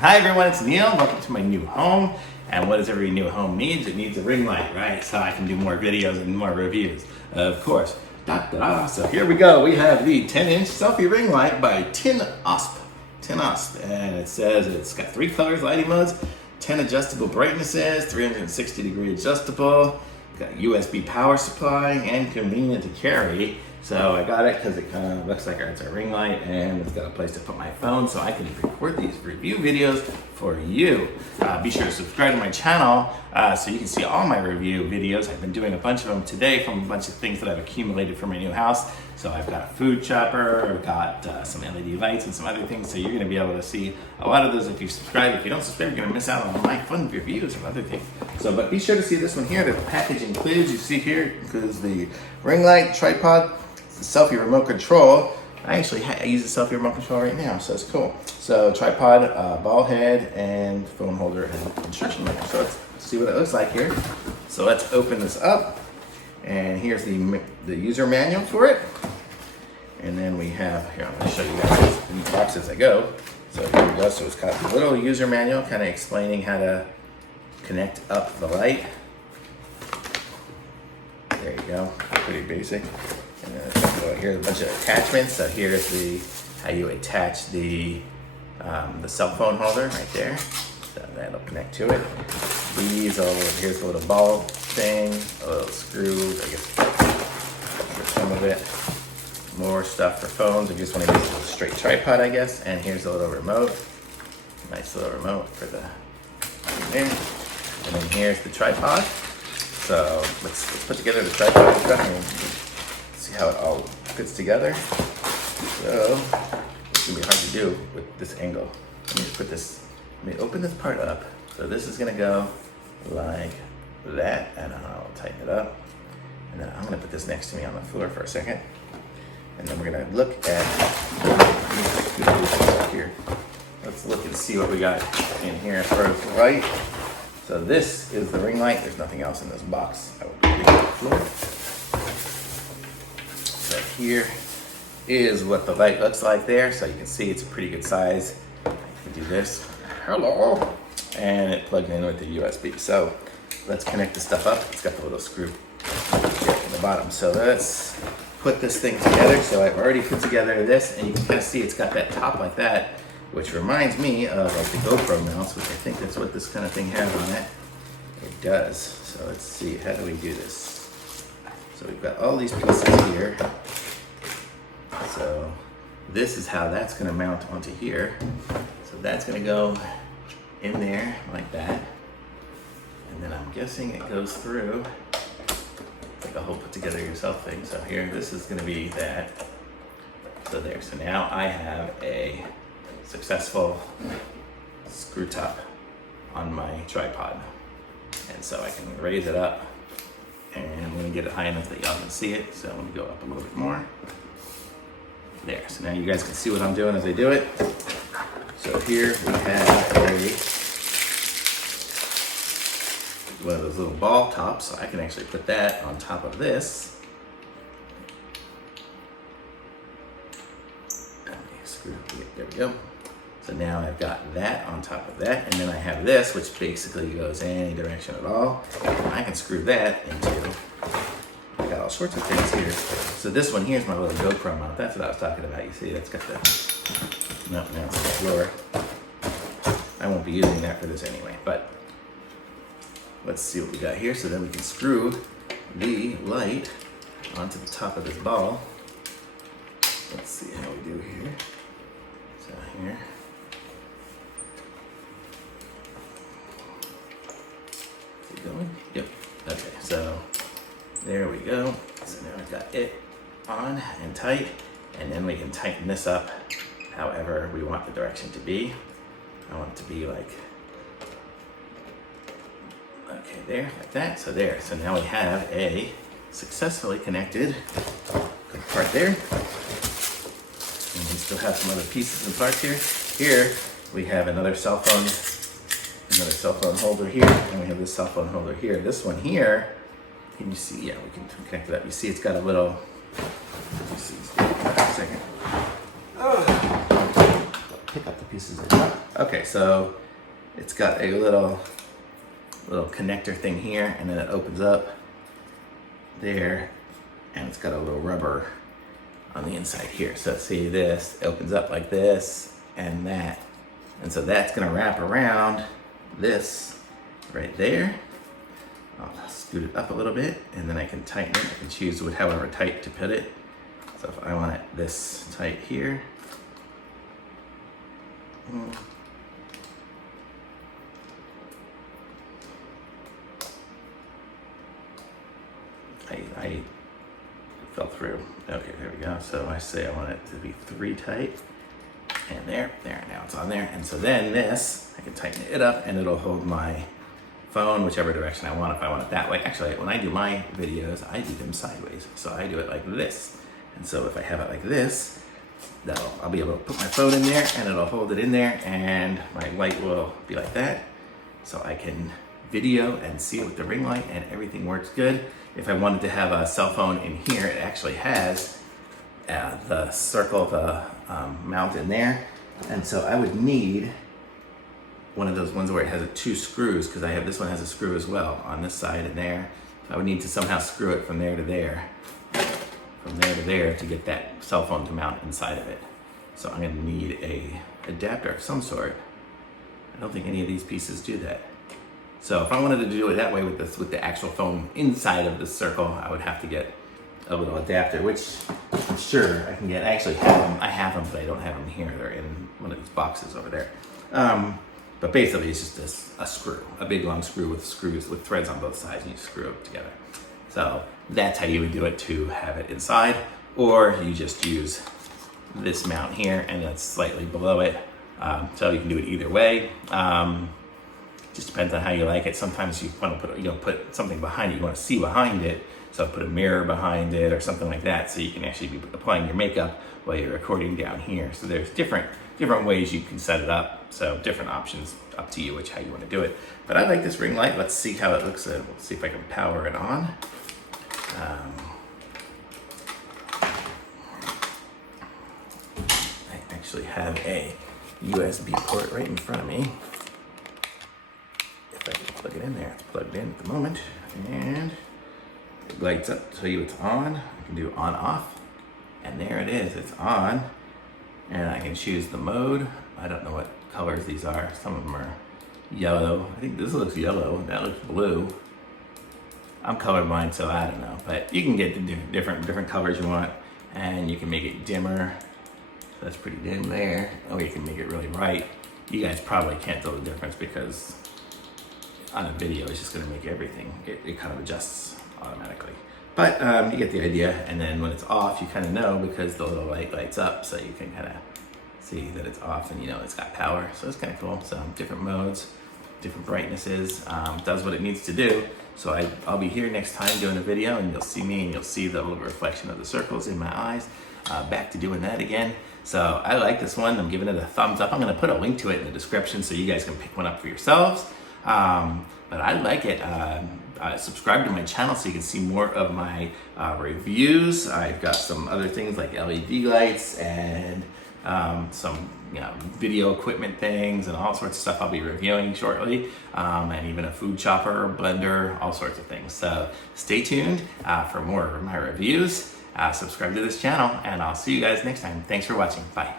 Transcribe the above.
Hi everyone, it's Neil. Welcome to my new home. And what does every new home need? It needs a ring light, right? So I can do more videos and more reviews, of course. So here we go. We have the 10-inch selfie ring light by TInosp. And it says it's got 3 colors, lighting modes, 10 adjustable brightnesses, 360-degree adjustable, got USB power supply, and convenient to carry. So I got it because it kind of looks like it's a ring light and it's got a place to put my phone so I can record these review videos for you. Be sure to subscribe to my channel so you can see all my review videos. I've been doing a bunch of them today from a bunch of things that I've accumulated for my new house. So I've got a food chopper, I've got some LED lights and some other things. So you're going to be able to see a lot of those if you subscribe. If you don't subscribe, you're going to miss out on my fun reviews and other things. So, but be sure to see this one here. The package includes, you see here, includes the ring light, tripod, the selfie remote control. I actually use the selfie remote control right now, so it's cool. So tripod, ball head, and phone holder and instruction manual. So let's see what it looks like here. So let's open this up, and here's the user manual for it. And then we have, here I'm going to show you guys in the box as I go. So here we go. So it's got a little user manual kind of explaining how to connect up the light. There you go, pretty basic. And then here's a bunch of attachments. So here's how you attach the cell phone holder right there. So that'll connect to it. Here's a little ball thing, a little screw, I guess for some of it. More stuff for phones. I just want to use a straight tripod, I guess. And here's a little remote. Nice little remote for the there. And then here's the tripod. So let's put together the tripod stuff and see how it all fits together. So it's gonna be hard to do with this angle. Let me open this part up. So this is gonna go like that, and I'll tighten it up. And then I'm gonna put this next to me on the floor for a second. And then we're gonna look at here. Let's look and see what we got in here as far as the light. So this is the ring light. There's nothing else in this box. I will put it on the floor. So here is what the light looks like there. So you can see it's a pretty good size. I can do this. Hello. And it plugs in with the USB. So let's connect the stuff up. It's got the little screw here in the bottom. So let's put this thing together. So I've already put together this, and you can kind of see it's got that top like that, which reminds me of like the GoPro mounts, which I think that's what this kind of thing has on it. It does. So let's see, how do we do this? So we've got all these pieces here. So this is how that's gonna mount onto here. So that's gonna go in there like that. And then I'm guessing it goes through like a whole put together yourself thing. So here, this is gonna be that. So there, so now I have a successful screw top on my tripod. And so I can raise it up, and I'm gonna get it high enough that y'all can see it. So I'm gonna go up a little bit more. There, so now you guys can see what I'm doing as I do it. So here we have one of those little ball tops, so I can actually put that on top of this. There we go. So now I've got that on top of that, and then I have this, which basically goes any direction at all. And I can screw that into, I got all sorts of things here. So this one here's my little GoPro mount. That's what I was talking about. You see, that's got the, no, now it's on the floor. I won't be using that for this anyway, but let's see what we got here. So then we can screw the light onto the top of this ball. Let's see how we do here. So here. Is it going? Yep. Okay, so there we go. So now I've got it on and tight, and then we can tighten this up however we want the direction to be. I want it to be like, okay, there, like that. So there. So now we have a successfully connected part there. And we still have some other pieces and parts here. Here we have another cell phone holder here, and we have this cell phone holder here. This one here, can you see? Yeah, we can connect it up. You see it's got a little, let me see, a second. pick up the pieces I dropped. Okay, so it's got a little connector thing here, and then it opens up there, and it's got a little rubber on the inside here. So see this, it opens up like this and that. And so that's gonna wrap around this right there. I'll scoot it up a little bit, and then I can tighten it. I can choose with however tight to put it. So if I want it this tight here, I fell through. Okay, there we go. So I say I want it to be 3 tight, and there, now it's on there. And so then this, I can tighten it up, and it'll hold my phone whichever direction I want. If I want it that way, actually, when I do my videos, I do them sideways. So I do it like this. And so if I have it like this, I'll be able to put my phone in there, and it'll hold it in there, and my light will be like that. So I can video and see it with the ring light, and everything works good. If I wanted to have a cell phone in here, it actually has the circle of the mount in there. And so I would need one of those ones where it has 2 screws, because I have this one has a screw as well on this side and there. So I would need to somehow screw it from there to there, to get that cell phone to mount inside of it. So I'm going to need a adapter of some sort. I don't think any of these pieces do that. So if I wanted to do it that way with the actual phone inside of the circle, I would have to get a little adapter, which I'm sure I can get. I actually have them. I have them, but I don't have them here. They're in one of these boxes over there. But basically, it's just a screw, a big long screw with threads on both sides, and you screw it together. So that's how you would do it to have it inside, or you just use this mount here, and that's slightly below it. So you can do it either way. Just depends on how you like it. Sometimes you want to put something behind it. You want to see behind it, so put a mirror behind it or something like that, so you can actually be applying your makeup while you're recording down here. So there's different ways you can set it up. So different options, up to you how you want to do it. But I like this ring light. Let's see how it looks. Let's see if I can power it on. I actually have a USB port right in front of me. If I can plug it in there, it's plugged in at the moment, and it lights up to tell you it's on. I can do on off, and there it is, it's on. And I can choose the mode. I don't know what colors these are. Some of them are yellow. I think this looks yellow, that looks blue. I'm colorblind, so I don't know, but you can get the different colors you want, and you can make it dimmer. So that's pretty dim there. Or you can make it really bright. You guys probably can't tell the difference because on a video, it's just gonna make everything, it kind of adjusts automatically. But you get the idea, and then when it's off, you kind of know because the little light lights up, so you can kind of see that it's off, and you know it's got power, so it's kind of cool. So different modes, different brightnesses, does what it needs to do. So I'll be here next time doing a video, and you'll see me, and you'll see the little reflection of the circles in my eyes. Back to doing that again. So I like this one, I'm giving it a thumbs up. I'm gonna put a link to it in the description so you guys can pick one up for yourselves. But I like it. Subscribe to my channel so you can see more of my reviews. I've got some other things like LED lights and some video equipment things and all sorts of stuff I'll be reviewing shortly, and even a food chopper, blender, all sorts of things. So stay tuned for more of my reviews. Subscribe to this channel, and I'll see you guys next time. Thanks for watching. Bye.